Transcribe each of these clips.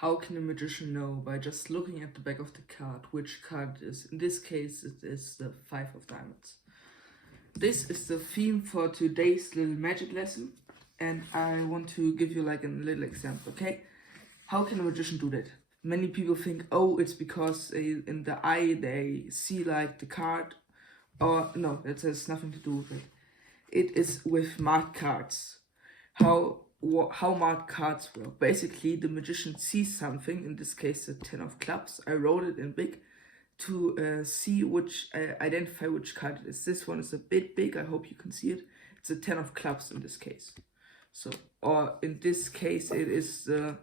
How can a magician know by just looking at the back of the card which card it is? In this case, it is the Five of Diamonds. This is the theme for today's little magic lesson, and I want to give you like a little example, okay? How can a magician do that? Many people think, oh, it's because in the eye they see like the card, or no, that has nothing to do with it. It is with marked cards. How marked cards work. Basically, the magician sees something, in this case the 10 of clubs. I wrote it in big to see identify which card it is. This one is a bit big, I hope you can see it. It's a 10 of clubs in this case. So, or in this case, it is the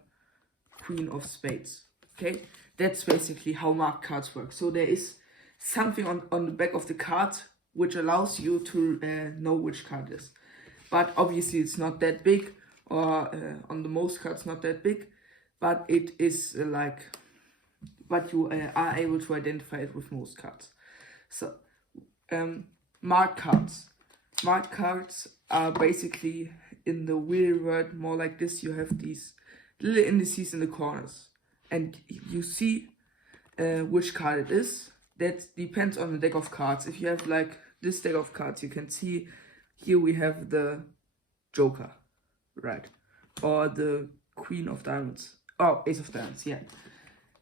Queen of Spades. Okay, that's basically how marked cards work. So there is something on the back of the card which allows you to know which card it is. But obviously it's not that big, or on the most cards not that big, but it is but you are able to identify it with most cards. So marked cards. Marked cards are basically, in the real world, more like this. You have these little indices in the corners, and you see which card it is. That depends on the deck of cards. If you have like this deck of cards, you can see here we have the Joker, right? Or the Queen of Diamonds. Oh, Ace of Diamonds, yeah.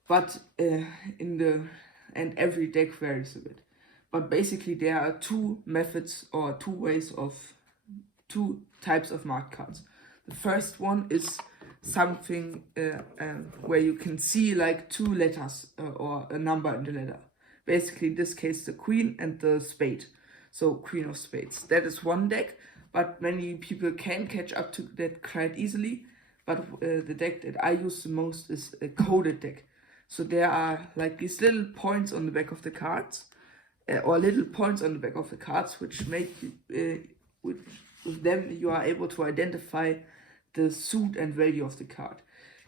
But and every deck varies a bit. But basically there are two methods, or two types of marked cards. The first one is something where you can see like two letters or a number in the letter. Basically, in this case, the Queen and the Spade. So Queen of Spades. That is one deck, but many people can catch up to that quite easily. But the deck that I use the most is a coded deck. So there are like these little points on the back of the cards, or little points on the back of the cards, which make you, with them you are able to identify the suit and value of the card.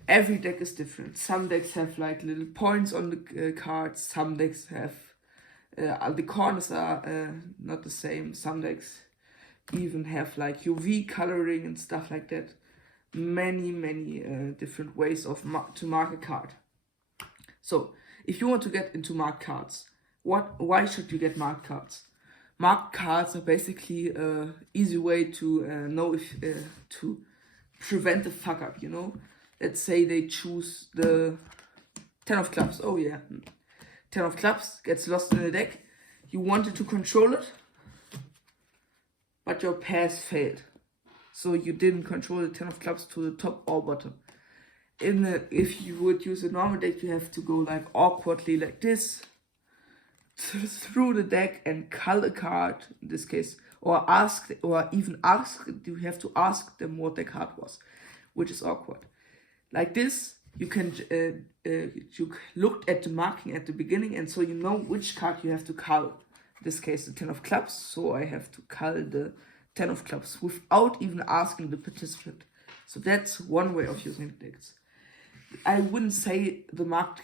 Every deck is different. Some decks have like little points on the cards. Some decks have the corners are not the same. Some decks even have like UV coloring and stuff like that. Many different ways to mark a card. So if you want to get into marked cards, why should you get marked cards? Marked cards are basically an easy way to know if to prevent the fuck up, you know. Let's say they choose the 10 of clubs. Oh yeah, 10 of clubs gets lost in the deck. You wanted to control it, but your pass failed. So you didn't control the 10 of clubs to the top or bottom. If you would use a normal deck, you have to go like awkwardly like this through the deck and cull a card, in this case, or even ask. You have to ask them what the card was, which is awkward. Like this, you can you looked at the marking at the beginning, and so you know which card you have to cull. In this case, the 10 of clubs, so I have to cull the 10 of clubs without even asking the participant. So that's one way of using decks. I wouldn't say the marked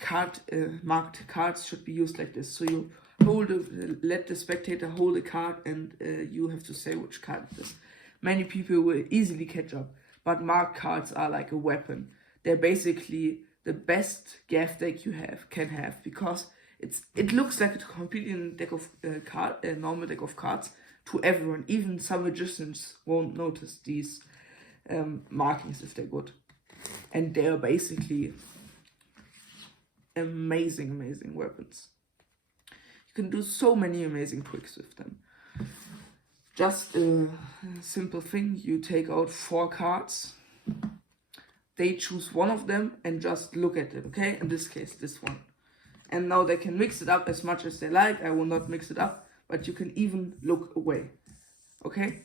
cards should be used like this. So you let the spectator hold a card, and you have to say which card it is. Many people will easily catch up, but marked cards are like a weapon. They're basically the best gaff deck you can have, because it looks like a completely normal deck of cards to everyone. Even some magicians won't notice these markings if they're good, and they're basically amazing weapons. You can do so many amazing tricks with them. Just a simple thing: you take out 4 cards. They choose one of them and just look at it, okay? In this case, this one. And now they can mix it up as much as they like. I will not mix it up, but you can even look away, okay?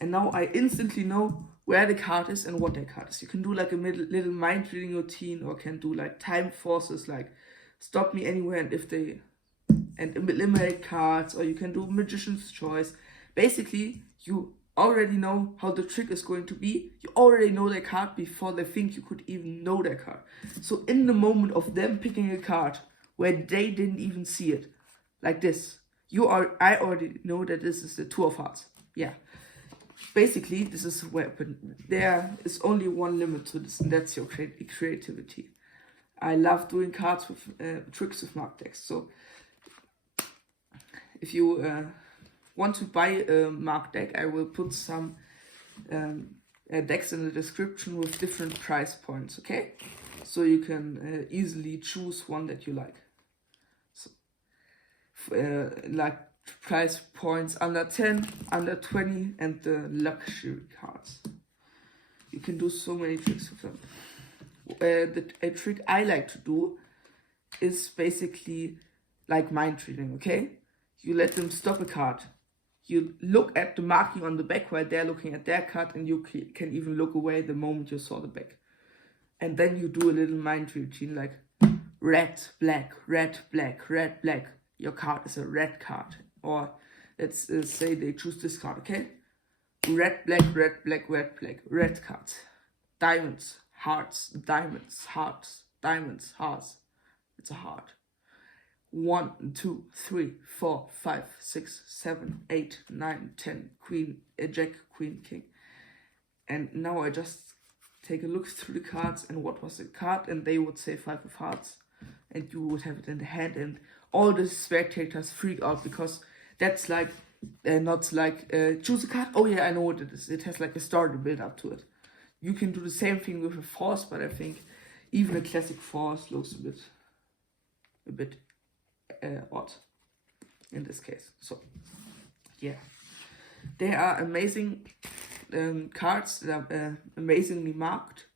And now I instantly know where the card is and what the card is. You can do like a little mind reading routine, or can do like time forces, like stop me anywhere and eliminate cards, or you can do magician's choice. Basically, you already know how the trick is going to be. You already know their card before they think you could even know their card. So in the moment of them picking a card where they didn't even see it, like this, I already know that this is the 2 of hearts. Yeah. Basically, this is a weapon. There is only one limit to this, and that's your creativity. I love doing cards with tricks with marked decks. So if you want to buy a marked deck, I will put some decks in the description with different price points, okay? So you can easily choose one that you like. So, like price points under 10, under 20, and the luxury cards. You can do so many tricks with them. A trick I like to do is basically like mind reading, okay? You let them stop a card. You look at the marking on the back while they're looking at their card, and you can even look away the moment you saw the back. And then you do a little mind routine like red, black, red, black, red, black. Your card is a red card. Or let's say they choose this card, okay? Red, black, red, black, red, black, red cards. Diamonds, hearts, diamonds, hearts, diamonds, hearts. It's a heart. 1, 2, 3, 4, 5, 6, 7, 8, 9, 10. Queen, jack, queen, king. And now I just take a look through the cards and what was the card, and they would say 5 of hearts, and you would have it in the hand, and all the spectators freak out because that's like not like choose a card. Oh yeah, I know what it is. It has like a story build up to it. You can do the same thing with a force, but I think even a classic force looks a bit odd in this case. So yeah, they are amazing cards that are amazingly marked,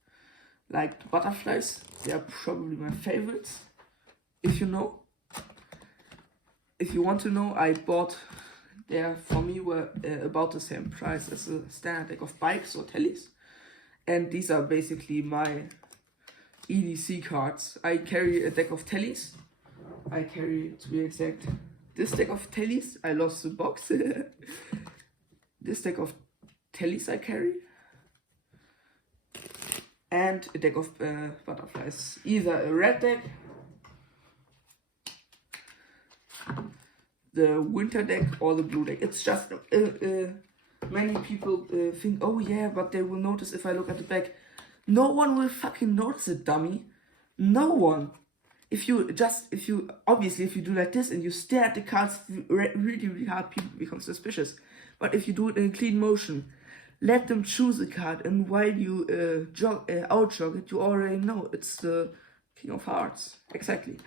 like the butterflies. They are probably my favorites. If you know, if you want to know, I bought, they for me were about the same price as a standard deck of bikes or tellies, and these are basically my EDC cards. I carry a deck of tellies. I carry, to be exact, this deck of tellies. I lost the box. This deck of tellies I carry, and a deck of butterflies. Either a red deck, the winter deck, or the blue deck. It's just many people think, oh yeah, but they will notice if I look at the back. No one will fucking notice it, dummy. No one. If you obviously if you do like this and you stare at the cards really hard, people become suspicious. But if you do it in clean motion, let them choose a card, and while you outjog it, you already know it's the King of Hearts. Exactly.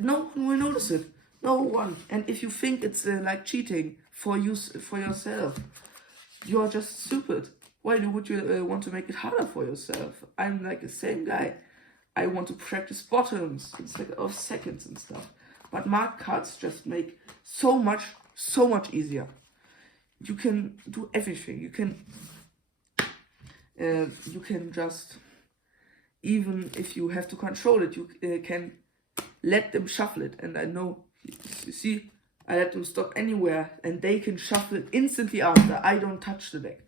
No one will notice it. No one. And if you think it's like cheating for yourself, you are just stupid. Why would you want to make it harder for yourself? I'm like the same guy. I want to practice bottoms instead of seconds and stuff. But marked cards just make so much easier. You can do everything. You can just, even if you have to control it, you can let them shuffle it. And I know, you see, I let them stop anywhere, and they can shuffle it instantly after. I don't touch the deck.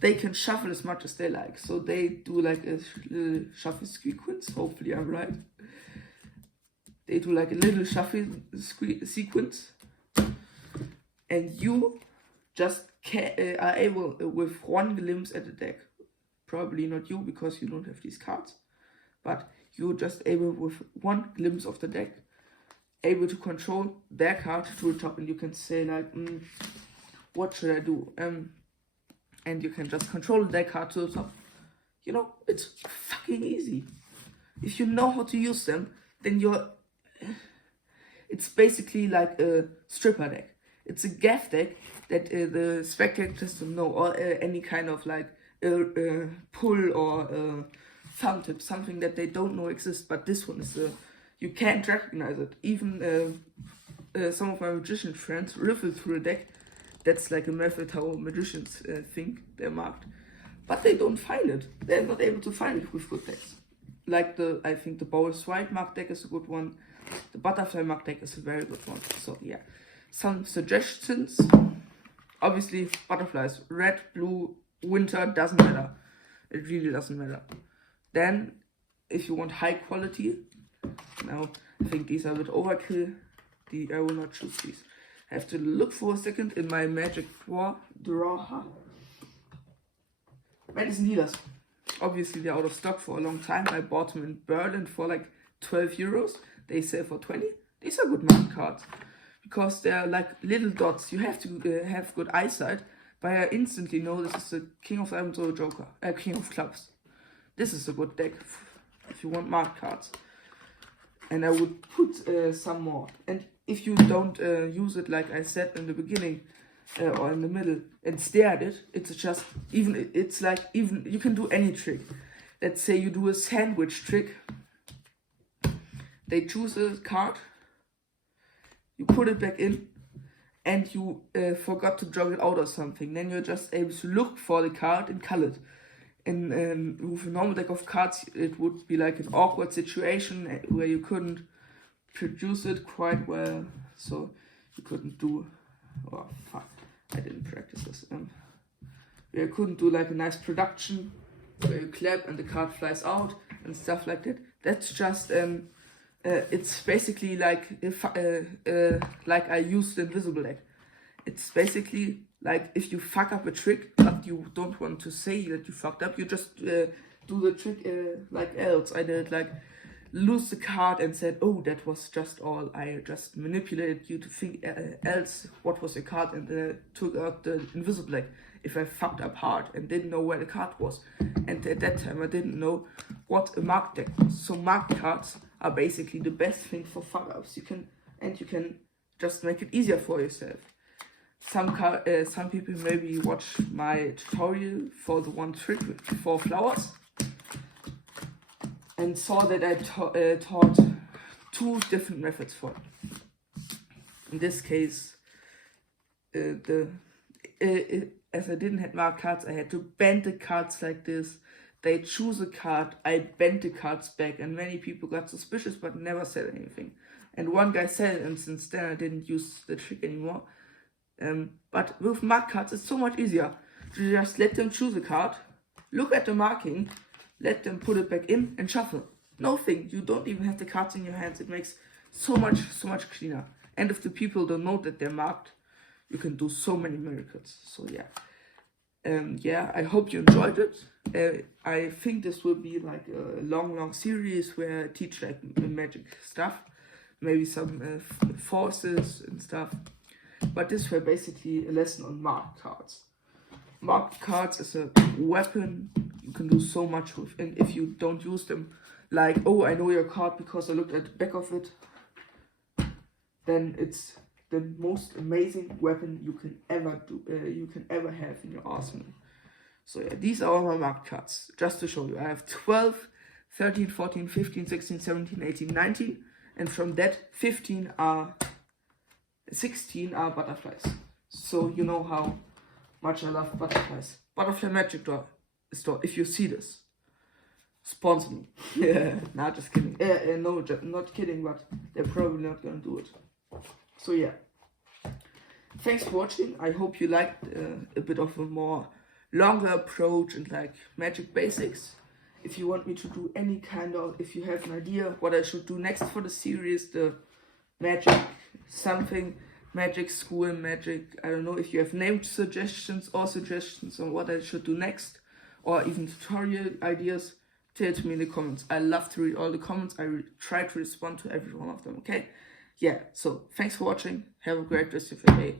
They can shuffle as much as they like. So they do like a little shuffle sequence. Hopefully I'm right. They do like a little shuffle sequence. And you just are able, with one glimpse at the deck, probably not you because you don't have these cards, but you're just able, with one glimpse of the deck, able to control their card to the top, and you can say like, what should I do? And you can just control their card to the top. You know, it's fucking easy. If you know how to use them, then it's basically like a stripper deck. It's a gaff deck that the spectators don't know, or any kind of like pull or thumb tip, something that they don't know exists. But this one is you can't recognize it. Even some of my magician friends riffle through the deck. That's like a method how magicians think they're marked, but they don't find it. They're not able to find it with good decks. Like I think the Boris White marked deck is a good one. The Butterfly marked deck is a very good one. So yeah, some suggestions. Obviously, butterflies, red, blue, winter, doesn't matter. It really doesn't matter. Then, if you want high quality, now I think these are a bit overkill. I will not choose these. I have to look for a second in my magic drawer. Madison Healers. Obviously they're out of stock for a long time. I bought them in Berlin for like 12 euros. They sell for 20. These are good marked cards because they're like little dots. You have to have good eyesight, but I instantly know this is the King of Diamonds or Joker, King of Clubs. This is a good deck if you want marked cards. And I would put some more. And if you don't use it like I said in the beginning or in the middle and stare at it, it's just it's like you can do any trick. Let's say you do a sandwich trick. They choose a card, you put it back in, and you forgot to draw it out or something. Then you're just able to look for the card and cull it. And with a normal deck of cards, it would be like an awkward situation where you couldn't produce it quite well, so you couldn't do. Oh fuck! I didn't practice this. Where you couldn't do like a nice production where you clap and the card flies out and stuff like that. That's just it's basically like if like I used the invisible deck. It's basically like if you fuck up a trick, but you don't want to say that you fucked up, you just do the trick like else. I did like lose the card and said, oh, that was just all. I just manipulated you to think else what was your card and took out the invisible deck. If I fucked up hard and didn't know where the card was. And at that time I didn't know what a marked deck was. So marked cards are basically the best thing for fuck ups. You can just make it easier for yourself. Some people maybe watch my tutorial for the one trick with 4 flowers and saw that I taught 2 different methods for it. In this case, as I didn't have marked cards, I had to bend the cards like this. They choose a card, I bent the cards back, and many people got suspicious but never said anything. And one guy said it, and since then I didn't use the trick anymore. But with marked cards, it's so much easier to just let them choose a card, look at the marking, let them put it back in and shuffle. No thing, you don't even have the cards in your hands. It makes so much cleaner. And if the people don't know that they're marked, you can do so many miracles. So yeah, I hope you enjoyed it. I think this will be like a long series where I teach like magic stuff, maybe some forces and stuff. But this were basically a lesson on marked cards. Marked cards is a weapon you can do so much with, and if you don't use them, like, oh, I know your card because I looked at the back of it, then it's the most amazing weapon you can ever have in your arsenal. So yeah, these are all my marked cards, just to show you. I have 12, 13, 14, 15, 16, 17, 18, 19, and from that 16 are butterflies. So you know how much I love butterflies. Butterfly Magic Store, if you see this, sponsor me. Yeah, nah, just kidding. No, not kidding, but they're probably not gonna do it. So yeah, thanks for watching. I hope you liked a bit of a more longer approach and like magic basics. If you want me to do any kind of, if you have an idea what I should do next for the series, the magic something, magic school, magic, I don't know, if you have name suggestions on what I should do next, or even tutorial ideas, tell it to me in the comments. I love to read all the comments. I try to respond to every one of them, okay? Yeah, so thanks for watching. Have a great rest of your day.